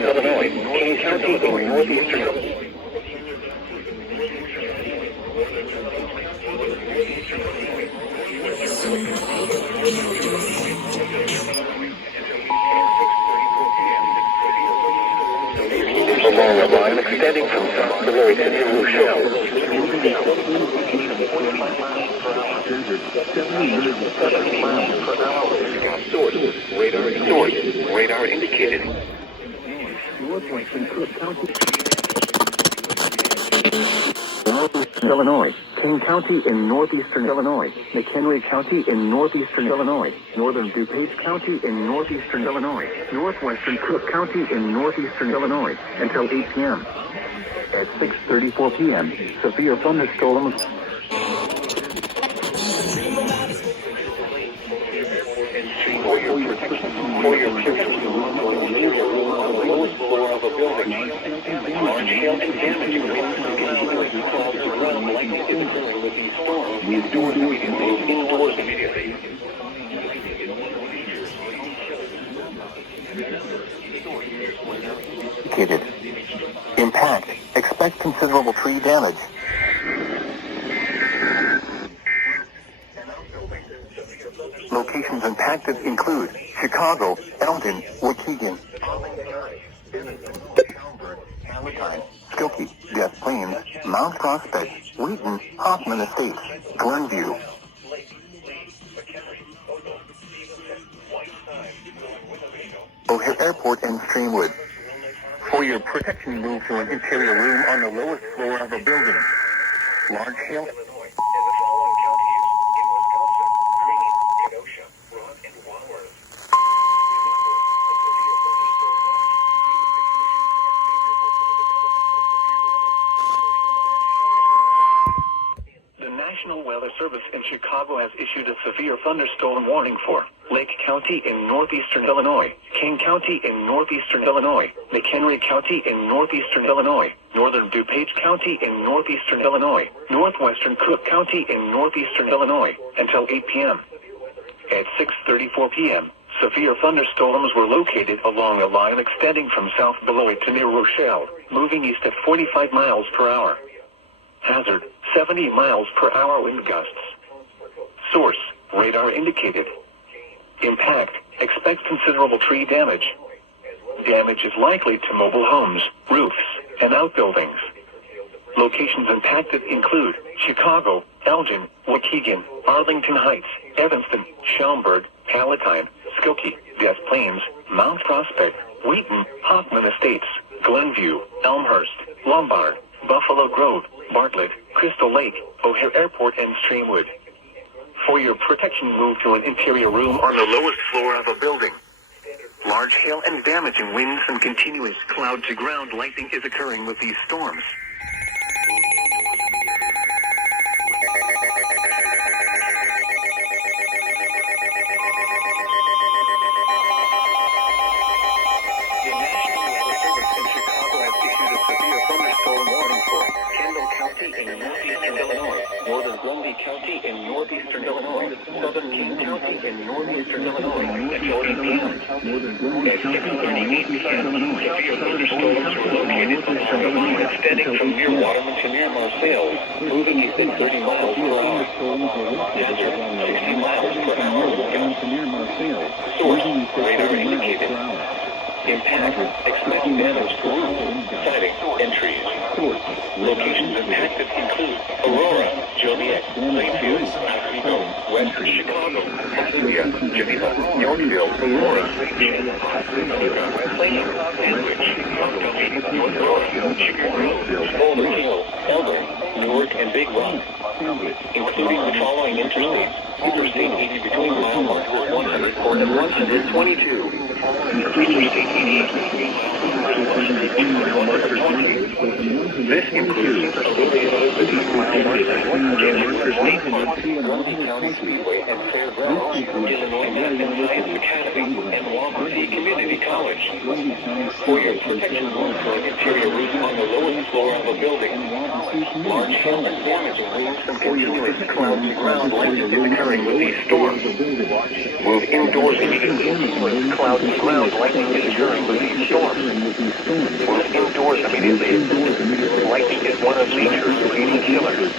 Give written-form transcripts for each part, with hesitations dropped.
northeastern Illinois, King County in northeastern Illinois. Along a line extending from South Beloit to New Rochelle. Source, radar indicated. Northwestern Cook County, Illinois, King County in northeastern Illinois, McHenry County in northeastern Illinois, northern DuPage County in northeastern Illinois, northwestern Cook County in northeastern Illinois until 8 p.m. At 6:34 p.m., severe thunderstorms. For your protection, lowest floor of a building. Large hail and damage winds and continuous clouds of ground likely is occurring with these storms. Indoors immediately. Indicated. Impact. Expect considerable tree damage. Locations impacted include Chicago, Elgin, Waukegan, Palatine, Skokie, Des Plaines, Mount Prospect, Wheaton, Hoffman Estates, Glenview. O'Hare Airport and Streamwood. For your protection, move to an interior room on the lowest floor of a building. Large hail. National Weather Service in Chicago has issued a severe thunderstorm warning for Lake County in northeastern Illinois, King County in northeastern Illinois, McHenry County in northeastern Illinois, northern DuPage County in northeastern Illinois, northwestern Cook County in northeastern Illinois, until 8 p.m. At 6:34 p.m., severe thunderstorms were located along a line extending from South Beloit to New Rochelle, moving east at 45 miles per hour. Hazard, 70 miles per hour wind gusts. Source, radar indicated. Impact, expect considerable tree damage. Damage is likely to mobile homes, roofs, and outbuildings. Locations impacted include Chicago, Elgin, Waukegan, Arlington Heights, Evanston, Schaumburg, Palatine, Skokie, Des Plaines, Mount Prospect, Wheaton, Hoffman Estates, Glenview, Elmhurst, Lombard, Buffalo Grove, Bartlett, Crystal Lake, O'Hare Airport, and Streamwood. For your protection, move to an interior room on the lowest floor of a building. Large hail and damaging winds and continuous cloud-to-ground lightning is occurring with these storms. County in northeastern Illinois, southern King County in northeastern Illinois, at 40 p.m. At 6:38 p.m., severe thunderstorms were located along a line extending from near Waterman to near Marseilles, moving east at 30 miles per hour. Hazard, 60 miles per hour gusts. Source, radar indicated. Impact, expect damage to roofs, siding, and trees. Locations impacted include Aurora, Joliet, Plainfield, Oswego, Western Chicago, Columbia, Geneva, Yorkville, Aurora, Plain, Sandwich, Montgomery, North Aurora, Sugar Grove, Boulder Hill, Elder, Newark, and Big Rock, including the following interstates. Interstate 80 between mile markers 100 and 122. Interstate 88 between mile markers 120 This includes associated with mild Lundy County Speedway and Fairgrounds, Illinois National Science Academy, and Waukee Community College. For your protection for interior roofs on the lowest floor of a building, large hail and damaging winds from continuous cloudy ground likely occurring with these storms. Move indoors immediately with cloudy ground likely occurring with these storms. Move indoors immediately. Lightning is one of nature's leading killers.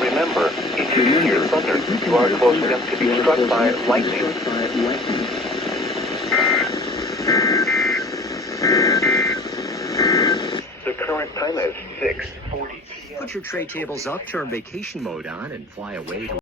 Remember, if you hear thunder, you are close enough to be struck by lightning. The current time is 6:40 p.m. Put your tray tables up, turn vacation mode on, and fly away to